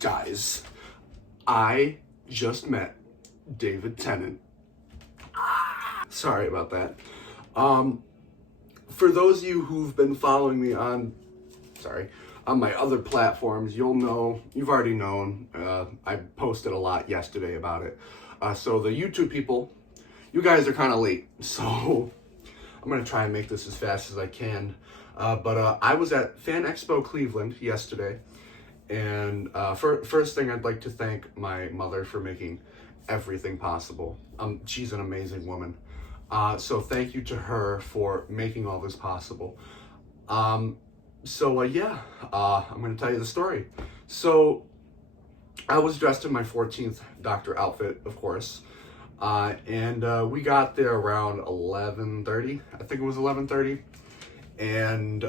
Guys, I just met David Tennant. Sorry about that. For those of you who've been following me on my other platforms, you've already known, I posted a lot yesterday about it. So the YouTube people, you guys are kind of late, so I'm going to try and make this as fast as I can. But I was at Fan Expo Cleveland yesterday, and first thing, I'd like to thank my mother for making everything possible. She's an amazing woman. So thank you to her for making all this possible. I'm going to tell you the story. So I was dressed in my 14th doctor outfit, of course. And we got there around 11:30. I think it was 11:30. And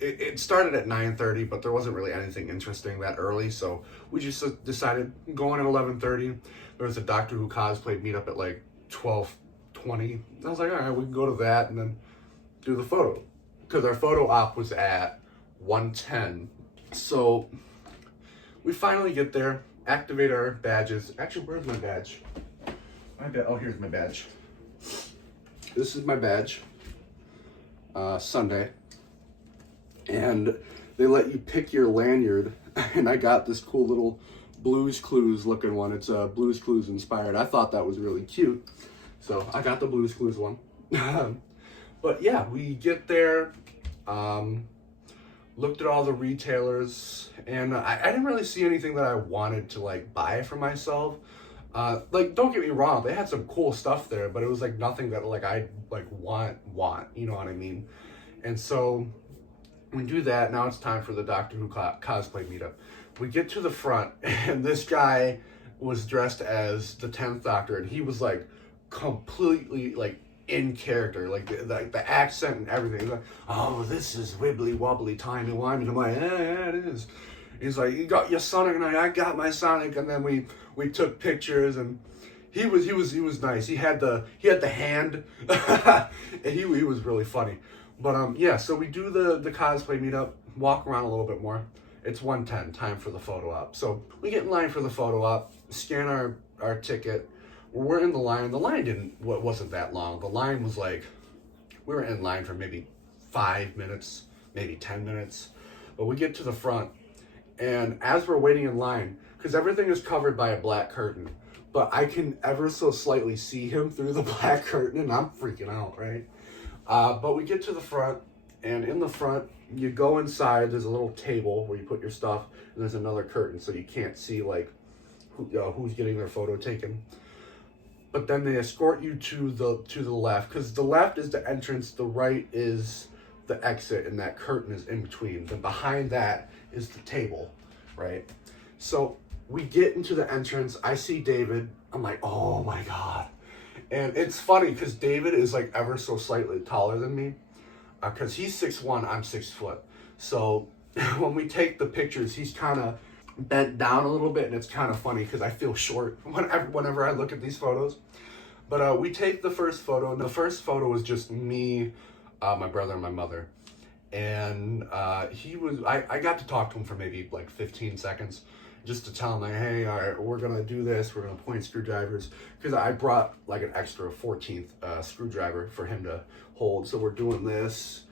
it started at 9:30, but there wasn't really anything interesting that early. So we just decided going at 11:30. There was a Doctor Who cosplay meetup at like 12:20. I was like, all right, we can go to that and then do the photo. Because our photo op was at 1:10. So we finally get there, activate our badges. Actually, where's my badge? Oh, here's my badge. This is my badge. Sunday. And they let you pick your lanyard. And I got this cool little Blue's Clues looking one. It's Blue's Clues inspired. I thought that was really cute. So I got the Blue's Clues one. But yeah, we get there, looked at all the retailers, and I didn't really see anything that I wanted to like buy for myself. Like, don't get me wrong, they had some cool stuff there, but it was like nothing that like I like want, you know what I mean? And so we do that. Now it's time for the Doctor Who cosplay meetup. We get to the front, and this guy was dressed as the 10th Doctor, and he was like completely like in character, like the accent and everything. He's like, oh, this is wibbly wobbly timey wimey. And I'm like, yeah, it is. He's like, you got your Sonic, and I got my Sonic, and then we took pictures, and he was nice. He had the hand, and he was really funny. But yeah, so we do the cosplay meetup, walk around a little bit more. It's 1:10, time for the photo op. So we get in line for the photo op, scan our ticket. We're in the line. The line wasn't that long. The line was like, we were in line for maybe 5 minutes, maybe 10 minutes. But we get to the front, and as we're waiting in line, because everything is covered by a black curtain, but I can ever so slightly see him through the black curtain, and I'm freaking out, right? But we get to the front, and in the front, you go inside, there's a little table where you put your stuff, and there's another curtain, so you can't see like who's getting their photo taken. But then they escort you to the left, because the left is the entrance, the right is the exit, and that curtain is in between. Then behind that is the table, right? So we get into the entrance. I see David. I'm like, oh my God. And it's funny because David is like ever so slightly taller than me, because he's 6'1", I'm 6 foot. So when we take the pictures, he's kind of bent down a little bit, and it's kind of funny because I feel short whenever I look at these photos. But we take the first photo, and the first photo was just me, my brother, and my mother. And I got to talk to him for maybe like 15 seconds, just to tell him like, hey, all right, we're gonna do this, we're gonna point screwdrivers, because I brought like an extra 14th screwdriver for him to hold. So we're doing this,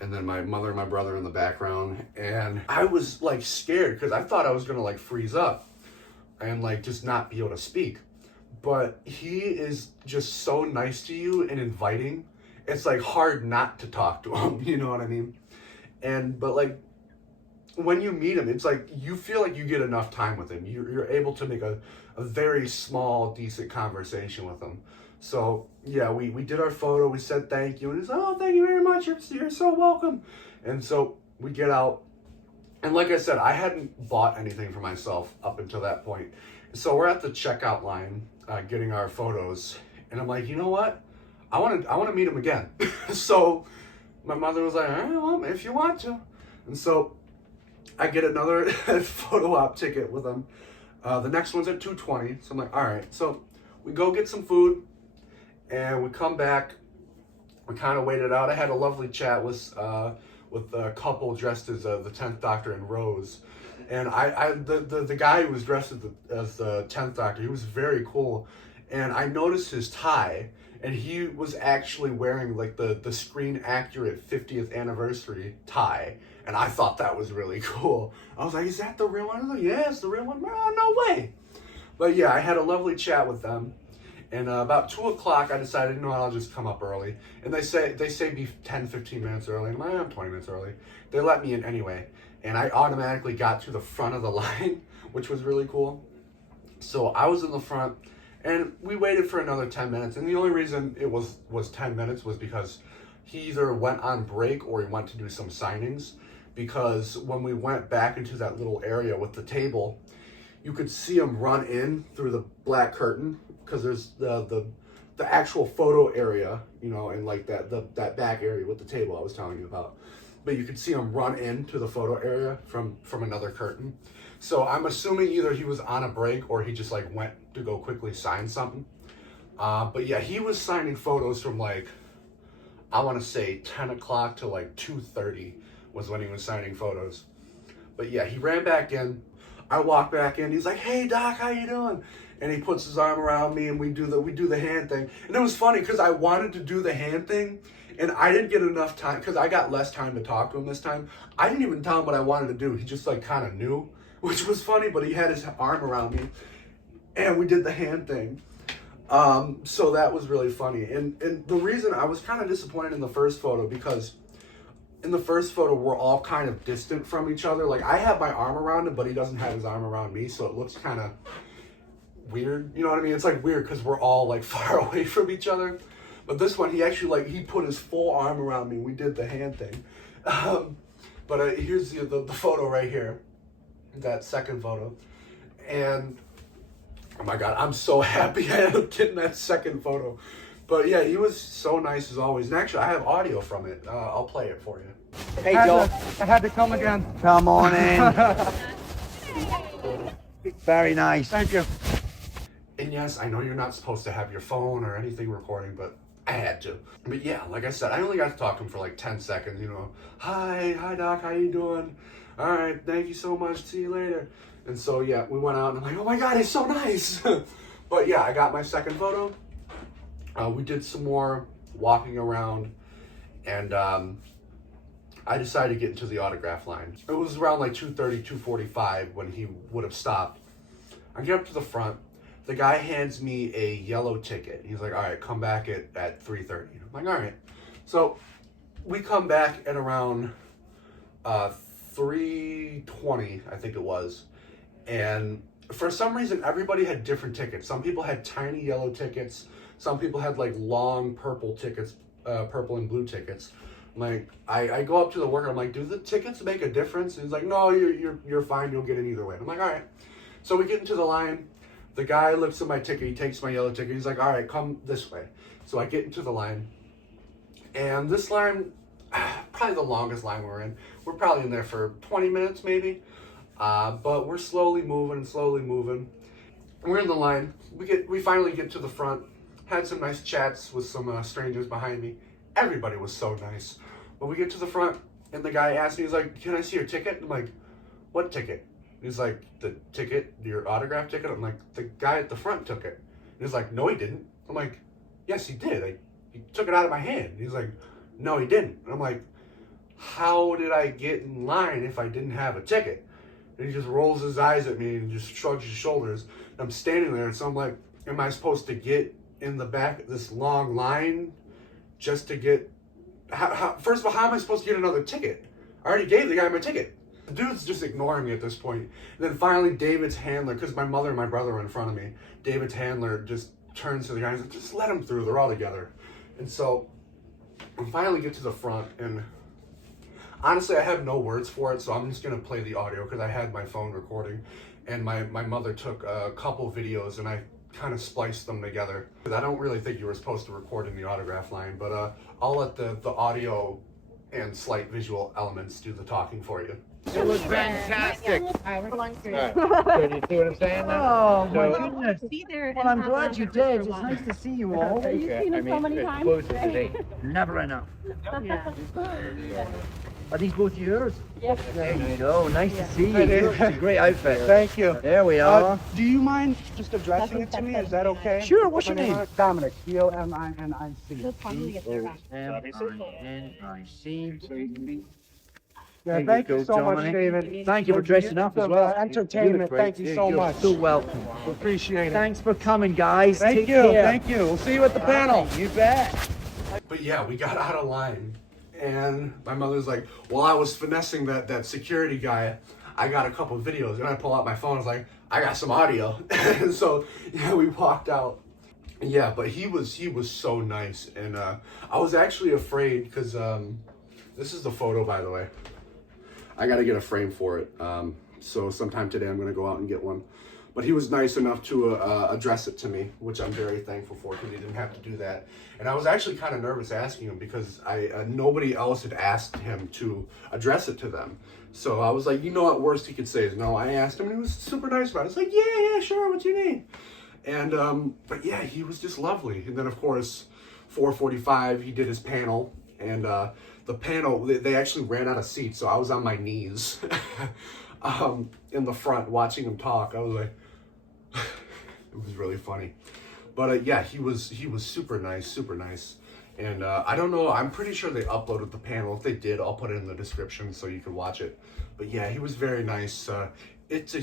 and then my mother and my brother in the background, and I was like scared because I thought I was gonna like freeze up and like just not be able to speak. But he is just so nice to you and inviting. It's like hard not to talk to him, you know what I mean? But like when you meet him, it's like you feel like you get enough time with him. You're able to make a very small, decent conversation with him. So yeah, we did our photo, we said thank you, and he's like, oh, thank you very much, you're so welcome. And so we get out, and like I said, I hadn't bought anything for myself up until that point. So we're at the checkout line, getting our photos, and I'm like, you know what? I want to meet him again. So my mother was like, all right, well, if you want to. And so I get another photo op ticket with him. The next one's at 2:20. So I'm like, all right. So we go get some food, and we come back. We kind of waited out. I had a lovely chat with a couple dressed as the 10th Doctor and Rose. And the guy who was dressed as the 10th Doctor, he was very cool. And I noticed his tie, and he was actually wearing like the screen accurate 50th anniversary tie. And I thought that was really cool. I was like, is that the real one? I was like, yeah, it's the real one. Oh, no way. But yeah, I had a lovely chat with them. And about 2 o'clock, I decided, you know what, I'll just come up early. And they say be 10, 15 minutes early. And I'm 20 minutes early. They let me in anyway. And I automatically got to the front of the line, which was really cool. So I was in the front, and we waited for another 10 minutes. And the only reason it was 10 minutes was because he either went on break or he went to do some signings. Because when we went back into that little area with the table, you could see him run in through the black curtain, because there's the actual photo area, you know, and like that back area with the table I was telling you about. But you could see him run into the photo area from another curtain. So I'm assuming either he was on a break or he just like went to go quickly sign something. But yeah, he was signing photos from like, I want to say 10 o'clock to like 2:30 was when he was signing photos. But yeah, he ran back in. I walked back in. He's like, "Hey Doc, how you doing?" And he puts his arm around me, and we do the hand thing. And it was funny because I wanted to do the hand thing, and I didn't get enough time because I got less time to talk to him this time. I didn't even tell him what I wanted to do. He just like kind of knew, which was funny. But he had his arm around me, and we did the hand thing. So that was really funny. And the reason I was kind of disappointed in the first photo, because in the first photo, we're all kind of distant from each other. Like, I have my arm around him, but he doesn't have his arm around me, so it looks kind of weird. You know what I mean? It's like weird because we're all like far away from each other. But this one, he actually like, he put his full arm around me. We did the hand thing. But here's the photo right here, that second photo. And oh my God, I'm so happy I ended up getting that second photo. But yeah, he was so nice as always. And actually, I have audio from it. I'll play it for you. Hey, Joe. I had to come again. Come on in. Very nice. Thank you. And yes, I know you're not supposed to have your phone or anything recording, but I had to. But yeah, like I said, I only got to talk to him for like 10 seconds, you know. Hi Doc, how you doing? All right, thank you so much. See you later. And so yeah, we went out and I'm like, oh my God, he's so nice. But yeah, I got my second photo. We did some more walking around, and I decided to get into the autograph line. It was around like 2:30, 2:45 when he would have stopped. I get up to the front. The guy hands me a yellow ticket. He's like, all right, come back at 3:30. I'm like, all right. So we come back at around 3:20, I think it was. And for some reason, everybody had different tickets. Some people had tiny yellow tickets. Some people had like long purple tickets, purple and blue tickets. Like, I go up to the worker, I'm like, do the tickets make a difference? And he's like, no, you're fine, you'll get in either way. I'm like, all right. So we get into the line. The guy looks at my ticket, he takes my yellow ticket, he's like, all right, come this way. So I get into the line. And this line, probably the longest line we're in. We're probably in there for 20 minutes maybe. But we're slowly moving. We're in the line. We finally get to the front. Had some nice chats with some strangers behind me. Everybody was so nice. But we get to the front, and the guy asked me, he's like, can I see your ticket? I'm like, what ticket? He's like, the ticket, your autograph ticket? I'm like, the guy at the front took it. And he's like, no, he didn't. I'm like, yes, he did. He took it out of my hand. He's like, no, he didn't. And I'm like, how did I get in line if I didn't have a ticket? And he just rolls his eyes at me and just shrugs his shoulders. And I'm standing there, and so I'm like, am I supposed to get in the back of this long line just to get... First of all, how am I supposed to get another ticket? I already gave the guy my ticket. The dude's just ignoring me at this point. And then finally, David's handler, because my mother and my brother were in front of me, David's handler just turns to the guy and says, just let him through, they're all together. And so we finally get to the front, and honestly, I have no words for it, so I'm just going to play the audio because I had my phone recording, and my mother took a couple videos, and I kind of spliced them together. I don't really think you were supposed to record in the autograph line, but I'll let the audio and slight visual elements do the talking for you. It was fantastic. So do you see what I'm saying now? Oh, my goodness. Well, I'm glad you did. It's nice to see you all. You've seen us so many times. Close to today. Never enough. Yeah. Are these both yours? Yeah. There you go. Nice to see Hi, you. Dave. It's a great outfit. Thank you. There we are. Do you mind just addressing it to me? Is that okay? Sure, what's your name? Dominic. D-O-M-I-N-I-C. He'll probably get there back. M-I-N-I-C. Yeah, thank you so much, David. Thank you for dressing up as well. Entertainment. Thank you so much. So welcome. Appreciate it. Thanks for coming, guys. Thank Take you. care. Thank you. We'll see you at the panel. You bet. But yeah, we got out of line, and my mother's like, "While I was finessing that security guy, I got a couple of videos." And I pull out my phone. I was like, "I got some audio." And so yeah, we walked out. Yeah, but he was so nice, and I was actually afraid because this is the photo, by the way. I got to get a frame for it. So sometime today I'm going to go out and get one. But he was nice enough to address it to me, which I'm very thankful for because he didn't have to do that. And I was actually kind of nervous asking him because nobody else had asked him to address it to them. So I was like, you know what, worst he could say is no. I asked him and he was super nice about it. It's like, yeah, sure, what's your name? And, but yeah, he was just lovely. And then of course, 4:45, he did his panel, and the panel, they actually ran out of seats, so I was on my knees in the front watching him talk. I was like, it was really funny. But yeah, he was super nice. And I don't know, I'm pretty sure they uploaded the panel. If they did, I'll put it in the description so you can watch it. But yeah, he was very nice. It's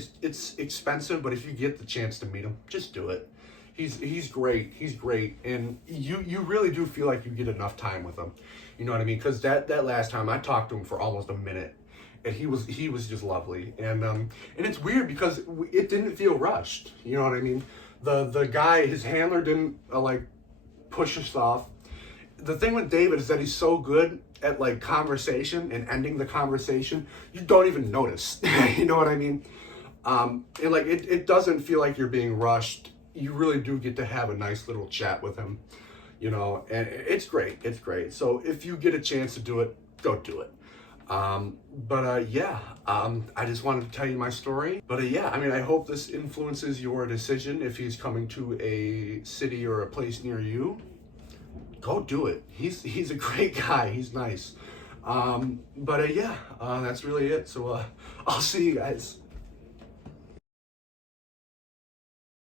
expensive, but if you get the chance to meet him, just do it. He's great. He's great, and you really do feel like you get enough time with him. You know what I mean? Because that last time I talked to him for almost a minute, and he was just lovely. And it's weird because it didn't feel rushed. You know what I mean? The guy, his handler didn't like push us off. The thing with David is that he's so good at like conversation and ending the conversation, you don't even notice. You know what I mean? And like it doesn't feel like you're being rushed. You really do get to have a nice little chat with him, you know, and it's great. It's great. So if you get a chance to do it, go do it. Yeah, I just wanted to tell you my story. But yeah, I mean, I hope this influences your decision. If he's coming to a city or a place near you, go do it. He's a great guy. He's nice. Yeah, that's really it. So I'll see you guys.